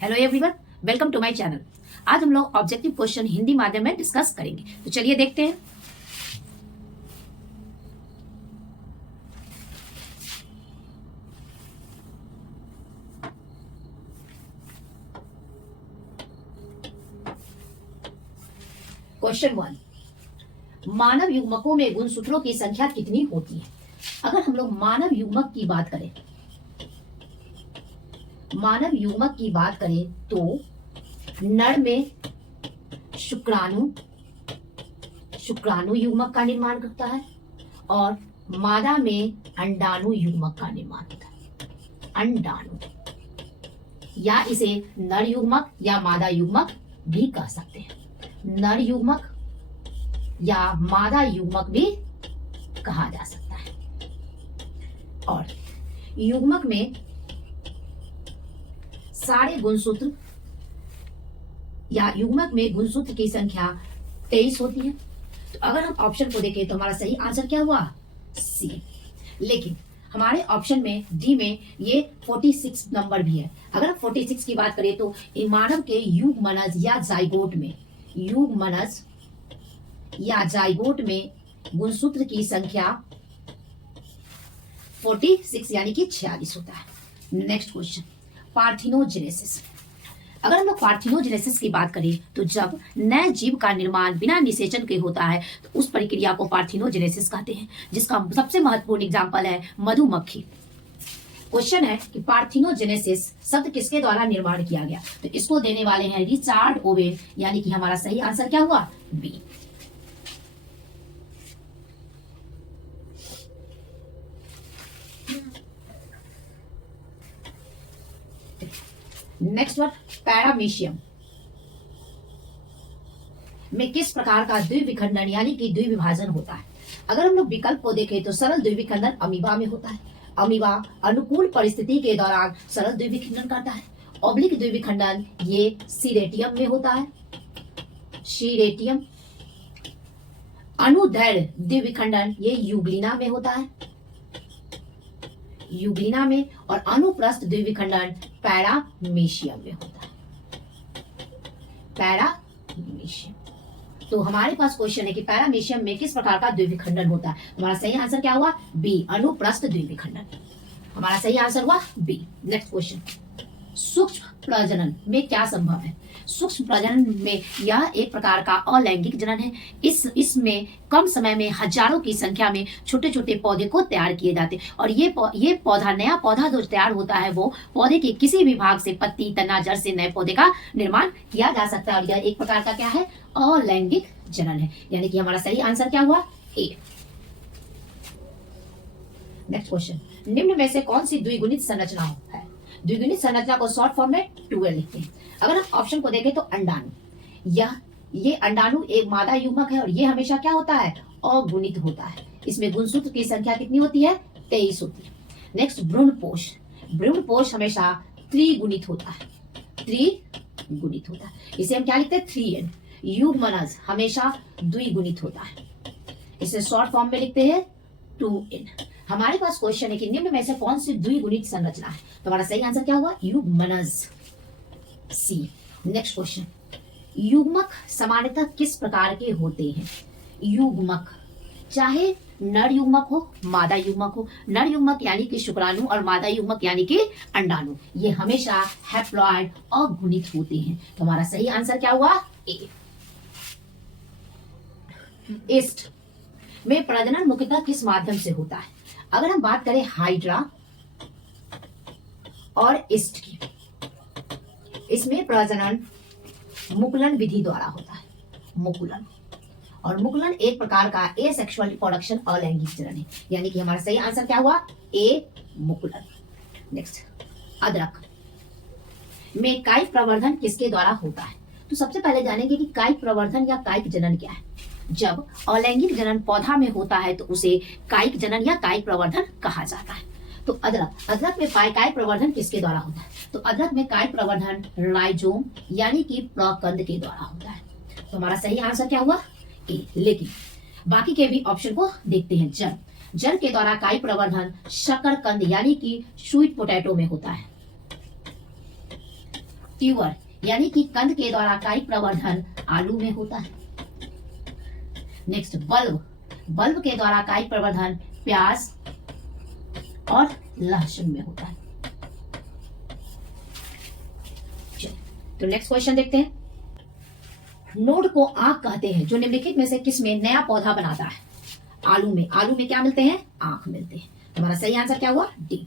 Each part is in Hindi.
Hello everyone, welcome to my channel. आज हम लोग ऑब्जेक्टिव क्वेश्चन हिंदी माध्यम में डिस्कस करेंगे। तो चलिए देखते हैं। क्वेश्चन 1, मानव युग्मकों में गुणसूत्रों की संख्या कितनी होती है? अगर हम लोग मानव युग्मक की बात करें, तो नर में शुक्राणु युग्मक का निर्माण करता है और मादा में अंडाणु युग्मक का निर्माण होता है। अंडाणु, या इसे नर युग्मक या मादा युग्मक भी कह सकते हैं। नर युग्मक या मादा युग्मक भी कहा जा सकता है। और युग्मक में सारे गुणसूत्र या युग्मक में गुणसूत्र की संख्या 23 होती है। तो अगर हम ऑप्शन को देखें तो हमारा सही आंसर क्या हुआ? सी। लेकिन हमारे ऑप्शन में डी में ये 46 नंबर भी है। अगर हम 46 की बात करें तो मानव के युग्मनज या जाइगोट में गुणसूत्र की संख्या 46 यानी कि 46 होता है। Next question, parthenogenesis. अगर हम लोग पार्थिनोजेनेसिस की बात करें तो जब नए जीव का निर्माण बिना निषेचन के होता है तो उस प्रक्रिया को पार्थिनोजेनेसिस कहते हैं, जिसका सबसे महत्वपूर्ण एग्जाम्पल है मधुमक्खी। क्वेश्चन है कि पार्थिनोजेनेसिस शब्द किसके द्वारा निर्माण किया गया? तो इसको देने वाले हैं रिचार्ड ओवेन, यानी कि हमारा सही आंसर क्या हुआ? बी। नेक्स्ट वर्ड, पैरामीशियम में किस प्रकार का द्विविखंडन यानी कि द्विविभाजन होता है? अगर हम लोग विकल्प को देखें तो सरल द्विविखंडन अमीबा में होता है। अमीबा अनुकूल परिस्थिति के दौरान सरल द्विविखंडन करता है। ऑब्लिक द्विविखंडन ये सीरेटियम में होता है। सीरेटियम। अनुदैर्घ्य द्विविखंडन ये यूग्लिना में होता है। यूग्लिना में। और अनुप्रस्थ द्विविखंडन पैरामीशियम में होता है। पैरामीशियम। तो हमारे पास क्वेश्चन है कि पैरामीशियम में किस प्रकार का द्विविखंडन होता है? हमारा सही आंसर क्या हुआ? बी, अनुप्रस्थ द्विविखंडन। हमारा सही आंसर हुआ बी। नेक्स्ट क्वेश्चन, सूक्ष्म प्रजनन में क्या संभव है? सूक्ष्म प्रजनन में यह एक प्रकार का अलैंगिक जनन है। इसमें कम समय में हजारों की संख्या में छोटे छोटे पौधे को तैयार किए जाते हैं और ये पौधा, नया पौधा जो तैयार होता है वो पौधे के किसी भी भाग से, पत्ती, तना, जड़ से नए पौधे का निर्माण किया जा सकता है। और यह एक प्रकार का क्या है? अलैंगिक जनन है। यानी कि हमारा सही आंसर क्या हुआ? ए। नेक्स्ट क्वेश्चन, निम्न में से कौन सी द्विगुणित संरचना है? द्विगुणित संरचना को शॉर्ट फॉर्म में 2L लिखते हैं। अगर हम ऑप्शन को देखें तो अंडाणु, ये अंडाणु एक मादा युग्मक है और ये हमेशा क्या होता है? अगुणित होता है। इसमें गुणसूत्र की संख्या कितनी होती है? 23 होती है। नेक्स्ट, भ्रूणपोष। भ्रूणपोष हमेशा त्रिगुणित होता है। त्रिगुणित होता है, इसे हम क्या लिखते हैं? 3N। युग्मनज हमेशा द्विगुणित होता है, इसे शॉर्ट फॉर्म में लिखते हैं 2N। हमारे पास क्वेश्चन है कि निम्न में से कौन सी द्विगुणित संरचना है? तो हमारा सही आंसर क्या हुआ? युग्मनज, सी। नेक्स्ट क्वेश्चन, युग्मक सामान्यतः किस प्रकार के होते हैं? युग्मक, चाहे नर युग्मक हो, मादा युग्मक हो। नर युग्मक यानी कि शुक्राणु और मादा युग्मक यानी कि अंडाणु, ये हमेशा हैप्लॉइड अगुणित होते हैं। तो हमारा सही आंसर क्या हुआ? ए। ईस्ट में प्रजनन मुख्यतः किस माध्यम से होता है? अगर हम बात करें हाइड्रा और ईस्ट की, इसमें प्रजनन मुकुलन विधि द्वारा होता है। मुकुलन, और मुकुलन एक प्रकार का एसेक्सुअल रिप्रोडक्शन अलैंगिक जनन है। यानी कि हमारा सही आंसर क्या हुआ? ए, मुकुलन। नेक्स्ट, अदरक में कायिक प्रवर्धन किसके द्वारा होता है? तो सबसे पहले जानेंगे कि कायिक प्रवर्धन या कायिक जनन क्या है। जब अलैंगिक जनन पौधा में होता है तो उसे कायिक जनन या कायिक प्रवर्धन कहा जाता है। तो अदरक में कायिक प्रवर्धन किसके द्वारा होता है? तो अदरक में कायिक प्रवर्धन राइजोम यानी कि प्रकंद के द्वारा होता है। तो हमारा सही आंसर क्या हुआ? ए। लेकिन बाकी के भी ऑप्शन को देखते हैं। जड़ के द्वारा कायिक प्रवर्धन शकरकंद यानी कि स्वीट पोटैटो में होता है। ट्यूबर यानी कि कंद के द्वारा कायिक प्रवर्धन आलू में होता है। नेक्स्ट बल्ब, बल्ब के द्वारा कायिक प्रवर्धन प्याज और लहसुन में होता है। तो नेक्स्ट क्वेश्चन देखते हैं। नोड को आंख कहते हैं जो निम्नलिखित में से किस में नया पौधा बनाता है? आलू में। आलू में क्या मिलते हैं? आंख मिलते हैं। हमारा सही आंसर क्या हुआ? डी।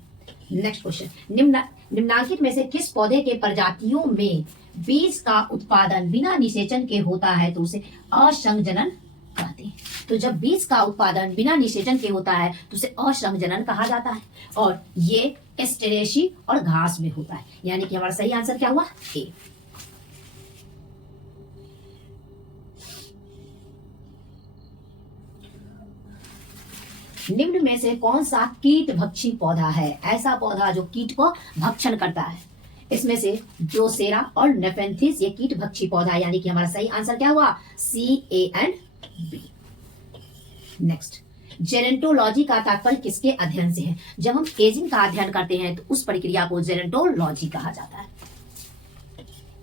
नेक्स्ट क्वेश्चन, निम्नलिखित में से किस पौधे के प्रजातियों में बीज का उत्पादन बिना निषेचन के होता है तो उसे असंजनन कहते हैं? तो जब बीज का उत्पादन बिना निषेचन के होता है तो उसे असंजनन कहा जाता है, और ये एस्टेरेसी और घास में होता है। यानी कि हमारा सही आंसर क्या हुआ? ए। निम्न में से कौन सा कीट भक्षी पौधा है? ऐसा पौधा जो कीट को भक्षण करता है। इसमें से ड्रोसेरा और नेफेंथिस ये कीट भक्षी पौधा, यानी कि हमारा सही आंसर क्या हुआ? CANB। नेक्स्ट, जेरेंटोलॉजी का तात्पर्य किसके अध्ययन से है? जब हम एजिंग का अध्ययन करते हैं तो उस प्रक्रिया को जेरेंटोलॉजी कहा जाता है।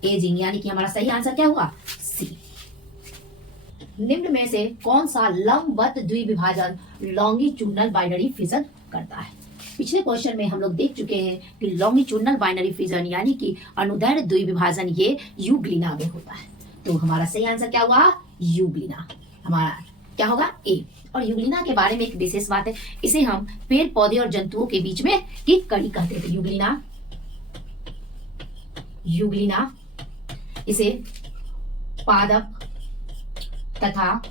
एजिंग, यानी कि हमारा सही आंसर क्या हुआ? सी। निम्न में से कौन सा लंबवत द्विविभाजन लॉन्गिट्यूडनल बाइनरी फिजन करता है? पिछले क्वेश्चन में हम लोग देख चुके हैं कि लॉन्गिट्यूडनल बाइनरी फिजन यानी कि अनुदैर्ध्य द्विविभाजन ये यूग्लिना में होता है। तो हमारा सही आंसर क्या हुआ? यूग्लिना। हमारा क्या होगा? ए। और यूग्लिना के बारे में एक विशेष बात है, इसे हम पेड़ पौधे और जंतुओं के बीच में की कड़ी कहते थे। यूग्लिना, यूग्लिना इसे पादप तथा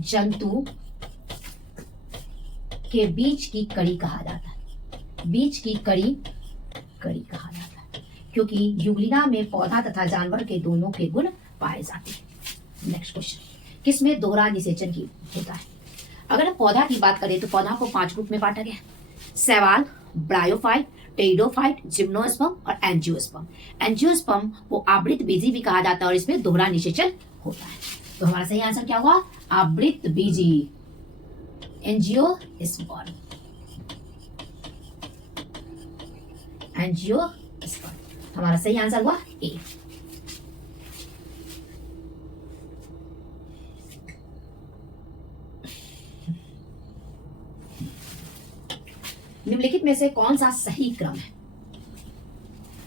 जंतु के बीच की कड़ी कहा जाता है। बीच की कड़ी कहा जाता है क्योंकि यूग्लिना में पौधा तथा जानवर के दोनों के गुण पाए जाते हैं। नेक्स्ट क्वेश्चन, किसमें दोहरा निषेचन की होता है? अगर हम पौधा की बात करें तो पौधा को 5 ग्रुप में बांटा गया है: शैवाल, ब्रायोफाइट, टेरिडोफाइट, जिम्नोस्पर्म और एंजियोस्पर्म। एंजियोस्पर्म को आवृत बीजी भी कहा जाता है और इसमें दोहरा निषेचन होता है। तो हमारा सही आंसर क्या हुआ? आवृत बीजी, एंजियोस्पर्म। एंजियोस्पर्म हमारा सही आंसर हुआ ए। निम्नलिखित में से कौन सा सही क्रम है?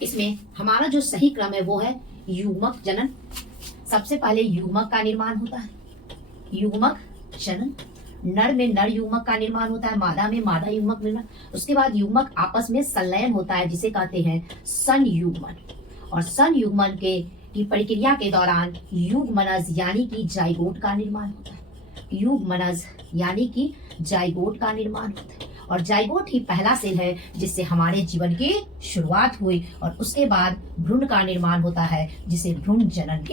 इसमें हमारा जो सही क्रम है वो है युग्मक जनन। सबसे पहले युग्मक का निर्माण होता है, युग्मक जनन। नर में नर युग्मक का निर्माण होता है, मादा में मादा युग्मक निर्माण। उसके बाद युग्मक आपस में संलयन होता है जिसे कहते हैं संयुग्मन। और संयुग्मन की प्रक्रिया के दौरान युग्मनज यानी कि जाइगोट का निर्माण होता है। युग्मनज यानी कि जाइगोट का निर्माण होता है, और जाइगोट ही पहला सेल है जिससे हमारे जीवन की शुरुआत हुई, और उसके बाद भ्रूण का निर्माण होता है जिसे भ्रूण जनन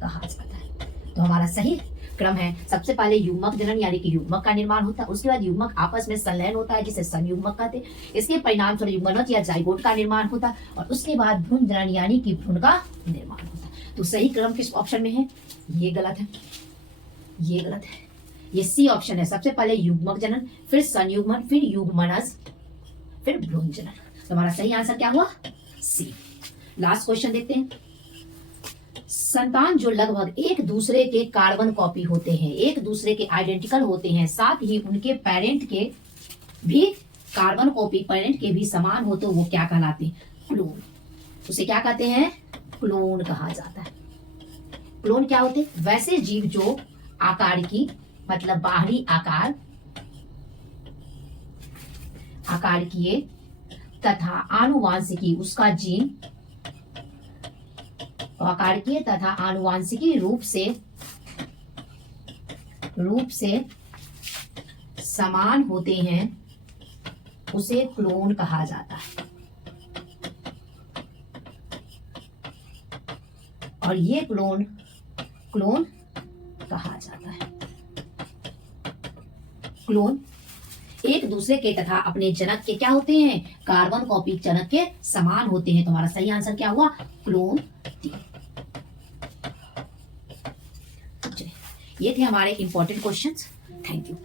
कहा जाता है। तो हमारा सही क्रम है, सबसे पहले युग्मक जनन यानी कि युग्मक का निर्माण होता है, उसके बाद युग्मक आपस में संलयन होता है जिसे संयुग्मक कहते हैं, इसके परिणाम स्वरूप युग्मनज या जाइगोट का निर्माण होता है, और उसके बाद भ्रूण जनन यानी कि भ्रूण का निर्माण होता है। तो सही क्रम किस ऑप्शन में है? ये गलत है, ये गलत है, ये सी ऑप्शन है। सबसे पहले युग्मक जनन, फिर संयुग्मन, फिर युग्मनज, फिर भ्रूण जनन। तो हमारा सही आंसर क्या हुआ? सी। लास्ट क्वेश्चन देखते हैं। संतान जो लगभग एक दूसरे के कार्बन कॉपी होते हैं, एक दूसरे के आइडेंटिकल होते हैं, साथ ही उनके पेरेंट के भी कार्बन कॉपी पेरेंट के भी समान हो, तो वो क्या कहलाते हैं? क्लोन। उसे क्या कहते हैं? क्लोन कहा जाता है। क्लोन क्या होते हैं? वैसे जीव जो आकार की मतलब बाहरी आकार किए तथा आनुवांशिकी उसका जीन आकारकीय तथा आनुवांशिकी रूप से समान होते हैं, उसे क्लोन कहा जाता है। और ये क्लोन कहा जाता है। क्लोन एक दूसरे के तथा अपने जनक के क्या होते हैं? कार्बन कॉपी जनक के समान होते हैं। तो हमारा सही आंसर क्या हुआ? क्लोन। ये थे हमारे इंपॉर्टेंट क्वेश्चंस। Thank you.